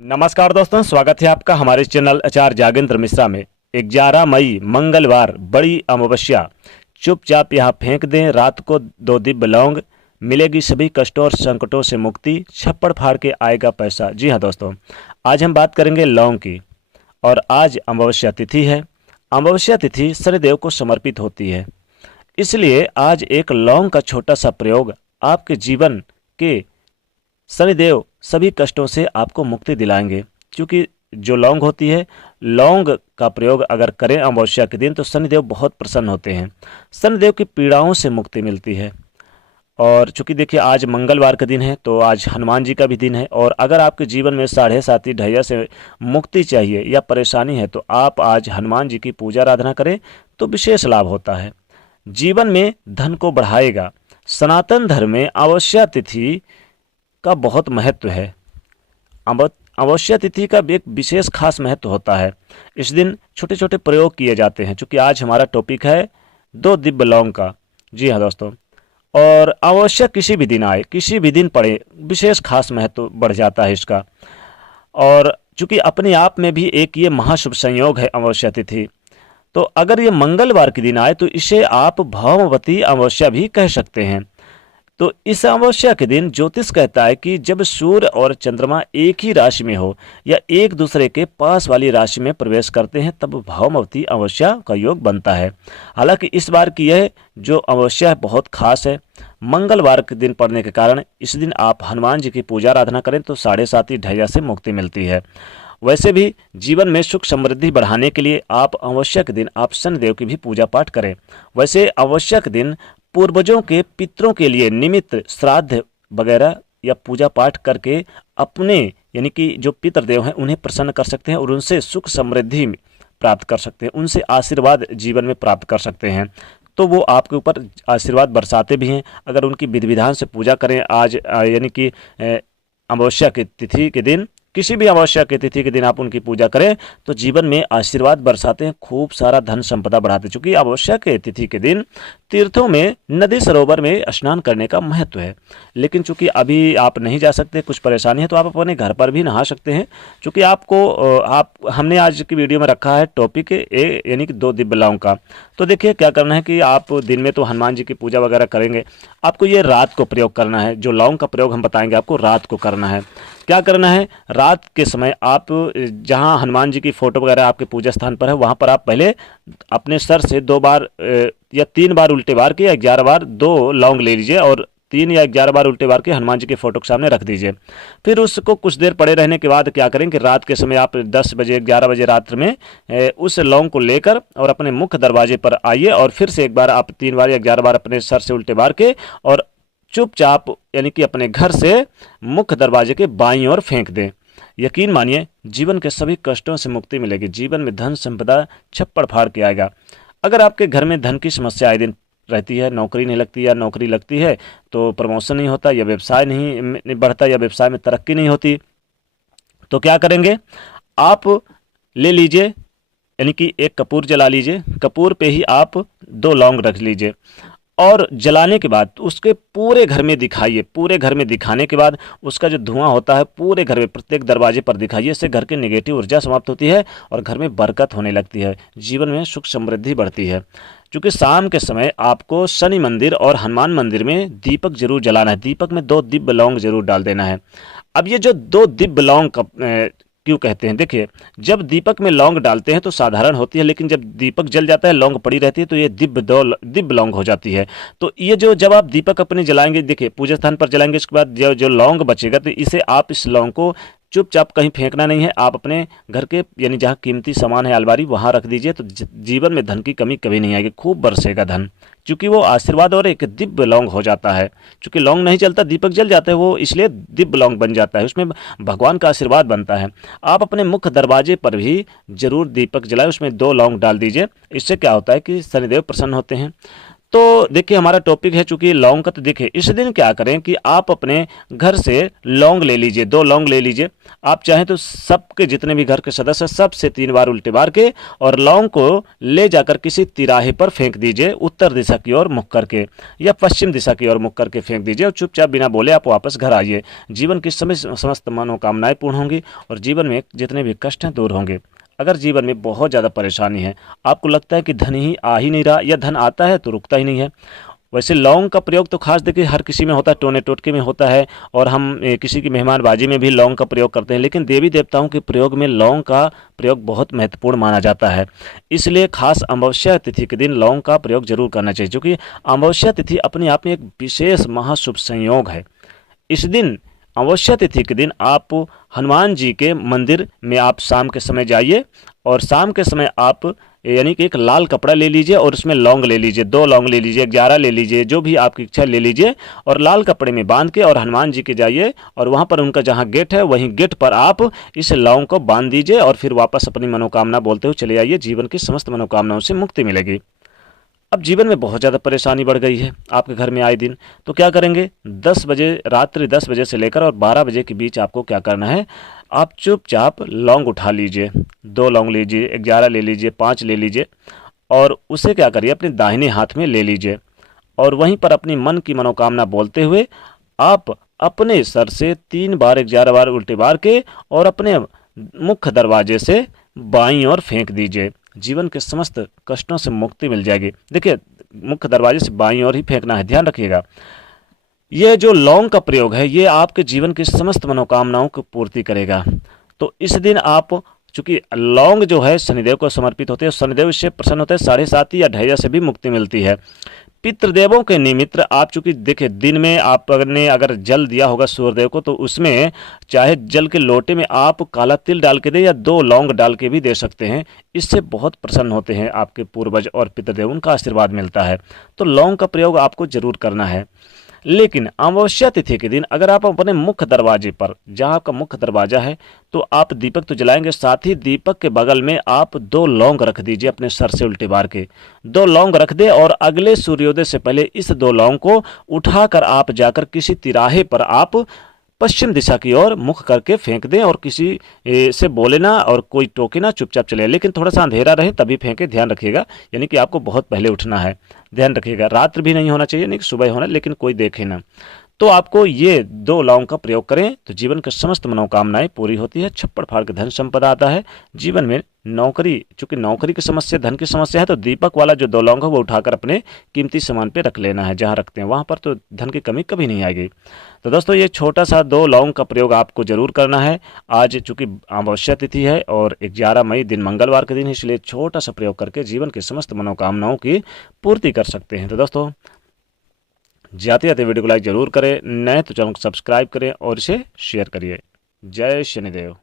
नमस्कार दोस्तों, स्वागत है आपका हमारे चैनल आचार्य जागेंद्र मिश्रा में। 11 मई मंगलवार बड़ी अमावस्या। चुपचाप यहाँ फेंक दें रात को 2 दिव्य लौंग, मिलेगी सभी कष्टों और संकटों से मुक्ति, छप्पड़ फाड़ के आएगा पैसा। जी हाँ दोस्तों, आज हम बात करेंगे लौंग की। और आज अमावस्या तिथि है। अमावस्या तिथि शनिदेव को समर्पित होती है, इसलिए आज एक लौंग का छोटा सा प्रयोग आपके जीवन के शनिदेव सभी कष्टों से आपको मुक्ति दिलाएंगे। क्योंकि जो लौंग होती है, लौंग का प्रयोग अगर करें अमावस्या के दिन तो शनिदेव बहुत प्रसन्न होते हैं, शनिदेव की पीड़ाओं से मुक्ति मिलती है। और चूंकि देखिए आज मंगलवार का दिन है तो आज हनुमान जी का भी दिन है। और अगर आपके जीवन में साढ़े साती ढैया से मुक्ति चाहिए या परेशानी है तो आप आज हनुमान जी की पूजा आराधना करें तो विशेष लाभ होता है, जीवन में धन को बढ़ाएगा। सनातन धर्म में अमावस्या तिथि का बहुत महत्व है। अमावस्या तिथि का एक विशेष खास महत्व होता है। इस दिन छोटे छोटे प्रयोग किए जाते हैं। चूँकि आज हमारा टॉपिक है 2 दिव्य लौंग का। जी हाँ दोस्तों, और अमावस्या किसी भी दिन आए, किसी भी दिन पड़े, विशेष खास महत्व बढ़ जाता है इसका। और चूँकि अपने आप में भी एक ये महाशुभ संयोग है अमावस्या तिथि, तो अगर ये मंगलवार के दिन आए तो इसे आप भौमवती अमावस्या भी कह सकते हैं। तो इस अमावस्या के दिन ज्योतिष कहता है कि जब सूर्य और चंद्रमा एक ही राशि में हो या एक दूसरे के पास वाली राशि में प्रवेश करते हैं तब भौमवती अमावस्या का योग बनता है। हालांकि इस बार की यह जो अमावस्या है बहुत खास है। मंगलवार के दिन पड़ने के कारण इस दिन आप हनुमान जी की पूजा आराधना करें तो साढ़े साती ढैया से मुक्ति मिलती है। वैसे भी जीवन में सुख समृद्धि बढ़ाने के लिए आप अमावस्या के दिन आप शनिदेव की भी पूजा पाठ करें। वैसे अमावस्या के दिन पूर्वजों के पितरों के लिए निमित्त श्राद्ध वगैरह या पूजा पाठ करके अपने यानी कि जो पितृदेव हैं उन्हें प्रसन्न कर सकते हैं और उनसे सुख समृद्धि प्राप्त कर सकते हैं, उनसे आशीर्वाद जीवन में प्राप्त कर सकते हैं। तो वो आपके ऊपर आशीर्वाद बरसाते भी हैं अगर उनकी विधि विधान से पूजा करें। आज यानी कि अमावस्या की तिथि के दिन, किसी भी अमावस्या की तिथि के दिन आप उनकी पूजा करें तो जीवन में आशीर्वाद बरसाते हैं, खूब सारा धन संपदा बढ़ाते हैं। चूँकि अमावस्या के तिथि के दिन तीर्थों में, नदी सरोवर में स्नान करने का महत्व है। लेकिन चूँकि अभी आप नहीं जा सकते, कुछ परेशानी है, तो आप अपने घर पर भी नहा सकते हैं। चूँकि हमने आज की वीडियो में रखा है टॉपिक यानी कि 2 दिव्य लौंग का। तो देखिए क्या करना है कि आप दिन में तो हनुमान जी की पूजा वगैरह करेंगे, आपको ये रात को प्रयोग करना है। जो लौंग का प्रयोग हम बताएंगे आपको रात को करना है। क्या करना है, रात के समय आप जहां हनुमान जी की फोटो वगैरह आपके पूजा स्थान पर है वहां पर आप पहले अपने सर से 2 बार या 3 बार उल्टे बार के या 11 बार 2 लौंग ले लीजिए और 3 या 11 बार उल्टे बार के हनुमान जी के फोटो के सामने रख दीजिए। फिर उसको कुछ देर पड़े रहने के बाद क्या करें कि रात के समय आप 10 बजे 11 बजे रात्र में उस लौंग को लेकर और अपने मुख्य दरवाजे पर आइए और फिर से एक बार आप 3 बार या 11 बार अपने सर से उल्टे बार के और चुपचाप यानी कि अपने घर से मुख्य दरवाजे के बाईं ओर फेंक दें। यकीन मानिए जीवन के सभी कष्टों से मुक्ति मिलेगी, जीवन में धन संपदा छप्पड़ फाड़ के आएगा। अगर आपके घर में धन की समस्या आए दिन रहती है, नौकरी नहीं लगती या नौकरी लगती है तो प्रमोशन नहीं होता या व्यवसाय नहीं बढ़ता या व्यवसाय में तरक्की नहीं होती, तो क्या करेंगे, आप ले लीजिए यानी कि एक कपूर जला लीजिए। कपूर पे ही आप 2 लौंग रख लीजिए और जलाने के बाद उसके पूरे घर में दिखाइए। पूरे घर में दिखाने के बाद उसका जो धुआं होता है पूरे घर में प्रत्येक दरवाजे पर दिखाइए। इससे घर की नेगेटिव ऊर्जा समाप्त होती है और घर में बरकत होने लगती है, जीवन में सुख समृद्धि बढ़ती है। क्योंकि शाम के समय आपको शनि मंदिर और हनुमान मंदिर में दीपक जरूर जलाना है। दीपक में 2 दिव्य लौंग जरूर डाल देना है। अब ये जो 2 दिव्य लौंग क्यों कहते हैं, देखिए जब दीपक में लौंग डालते हैं तो साधारण होती है, लेकिन जब दीपक जल जाता है लौंग पड़ी रहती है तो ये दिव्य लौंग हो जाती है। तो ये जो जब आप दीपक अपने जलाएंगे, देखिए पूजा स्थान पर जलाएंगे, उसके बाद जो लौंग बचेगा तो इसे आप इस लौंग को चुपचाप कहीं फेंकना नहीं है, आप अपने घर के यानी जहाँ कीमती सामान है अलमारी वहाँ रख दीजिए। तो जीवन में धन की कमी कभी नहीं आएगी, खूब बरसेगा धन, क्योंकि वो आशीर्वाद और एक दिव्य लौंग हो जाता है। क्योंकि लौंग नहीं चलता, दीपक जल जाता है, वो इसलिए दिव्य लौंग बन जाता है, उसमें भगवान का आशीर्वाद बनता है। आप अपने मुख्य दरवाजे पर भी जरूर दीपक जलाएं, उसमें 2 लौंग डाल दीजिए। इससे क्या होता है कि शनिदेव प्रसन्न होते हैं। तो देखिए हमारा टॉपिक है चूंकि लौंग का, तो देखिए इस दिन क्या करें कि आप अपने घर से लौंग ले लीजिए, 2 लौंग ले लीजिए। आप चाहें तो सबके जितने भी घर के सदस्य सबसे 3 बार उल्टे मार के और लौंग को ले जाकर किसी तिराहे पर फेंक दीजिए, उत्तर दिशा की ओर मुख करके या पश्चिम दिशा की ओर मुख करके फेंक दीजिए और चुपचाप बिना बोले आप वापस घर आइए। जीवन की समस्त मनोकामनाएं पूर्ण होंगी और जीवन में जितने भी कष्ट हैं दूर होंगे। अगर जीवन में बहुत ज़्यादा परेशानी है, आपको लगता है कि धन ही आ ही नहीं रहा या धन आता है तो रुकता ही नहीं है, वैसे लौंग का प्रयोग तो खास देखिए हर किसी में होता है, टोने टोटके में होता है और हम किसी की मेहमानबाजी में भी लौंग का प्रयोग करते हैं, लेकिन देवी देवताओं के प्रयोग में लौंग का प्रयोग बहुत महत्वपूर्ण माना जाता है। इसलिए खास अमावस्या तिथि के दिन लौंग का प्रयोग जरूर करना चाहिए, क्योंकि अमावस्या तिथि अपने आप में एक विशेष महाशुभ संयोग है। इस दिन अमावस्या तिथि के दिन आप हनुमान जी के मंदिर में आप शाम के समय जाइए और शाम के समय आप यानी कि एक लाल कपड़ा ले लीजिए और उसमें लौंग ले लीजिए, 2 लौंग ले लीजिए, 11 ले लीजिए, जो भी आपकी इच्छा ले लीजिए और लाल कपड़े में बांध के और हनुमान जी के जाइए और वहाँ पर उनका जहाँ गेट है वहीं गेट पर आप इस लौंग को बांध दीजिए और फिर वापस अपनी मनोकामना बोलते हुए चले आइए। जीवन की समस्त मनोकामनाओं से मुक्ति मिलेगी। अब जीवन में बहुत ज़्यादा परेशानी बढ़ गई है आपके घर में आए दिन, तो क्या करेंगे, 10 बजे रात्रि 10 बजे से लेकर और 12 बजे के बीच आपको क्या करना है, आप चुपचाप लौंग उठा लीजिए, 2 लौंग लीजिए, 11 ले लीजिए, 5 ले लीजिए और उसे क्या करिए अपने दाहिने हाथ में ले लीजिए और वहीं पर अपनी मन की मनोकामना बोलते हुए आप अपने सर से 3 बार 11 बार उल्टे मार के और अपने मुख्य दरवाजे से बाईं ओर फेंक दीजिए। जीवन के समस्त कष्टों से मुक्ति मिल जाएगी। देखिए मुख्य दरवाजे से बाईं ओर ही फेंकना है, ध्यान रखिएगा। यह जो लौंग का प्रयोग है ये आपके जीवन की समस्त मनोकामनाओं की पूर्ति करेगा। तो इस दिन आप, चूंकि लौंग जो है शनिदेव को समर्पित होते हैं, शनिदेव इससे प्रसन्न होते हैं, 7.5 या ढैया से भी मुक्ति मिलती है। पितृदेवों के निमित्त आप चूंकि देखिए दिन में आपने अगर जल दिया होगा सूर्यदेव को, तो उसमें चाहे जल के लोटे में आप काला तिल डाल के दे या 2 लौंग डाल के भी दे सकते हैं। इससे बहुत प्रसन्न होते हैं आपके पूर्वज और पितृदेव, उनका आशीर्वाद मिलता है। तो लौंग का प्रयोग आपको जरूर करना है। लेकिन अमावस्या तिथि के दिन अगर आप अपने मुख्य दरवाजे पर, जहाँ आपका मुख्य दरवाजा है, तो आप दीपक तो जलाएंगे, साथ ही दीपक के बगल में आप 2 लौंग रख दीजिए अपने सर से उल्टे मार के, 2 लौंग रख दे और अगले सूर्योदय से पहले इस 2 लौंग को उठाकर आप जाकर किसी तिराहे पर आप पश्चिम दिशा की ओर मुख करके फेंक दें और किसी से बोले ना और कोई टोके ना, चुपचाप चले, लेकिन थोड़ा सा अंधेरा रहे तभी फेंके, ध्यान रखिएगा। यानी कि आपको बहुत पहले उठना है, ध्यान रखिएगा। रात्र भी नहीं होना चाहिए, नहीं कि सुबह होना, लेकिन कोई देखे ना। तो आपको ये 2 लौंग का प्रयोग करें तो जीवन की समस्त मनोकामनाएं पूरी होती है, छप्पड़ फाड़ के धन संपदा आता है। जीवन में नौकरी, चूंकि नौकरी की समस्या, धन की समस्या है, तो दीपक वाला जो 2 लौंग है वो उठाकर अपने कीमती सामान पे रख लेना है, जहां रखते हैं वहां पर, तो धन की कमी कभी नहीं आएगी। तो दोस्तों ये छोटा सा 2 लौंग का प्रयोग आपको जरूर करना है। आज चूंकि अमावस्या तिथि है और 11 मई दिन मंगलवार के दिन है, इसलिए छोटा सा प्रयोग करके जीवन की समस्त मनोकामनाओं की पूर्ति कर सकते हैं। तो दोस्तों जाते जाते वीडियो को लाइक जरूर करें, नए तो चैनल को सब्सक्राइब करें और इसे शेयर करिए। जय शनिदेव।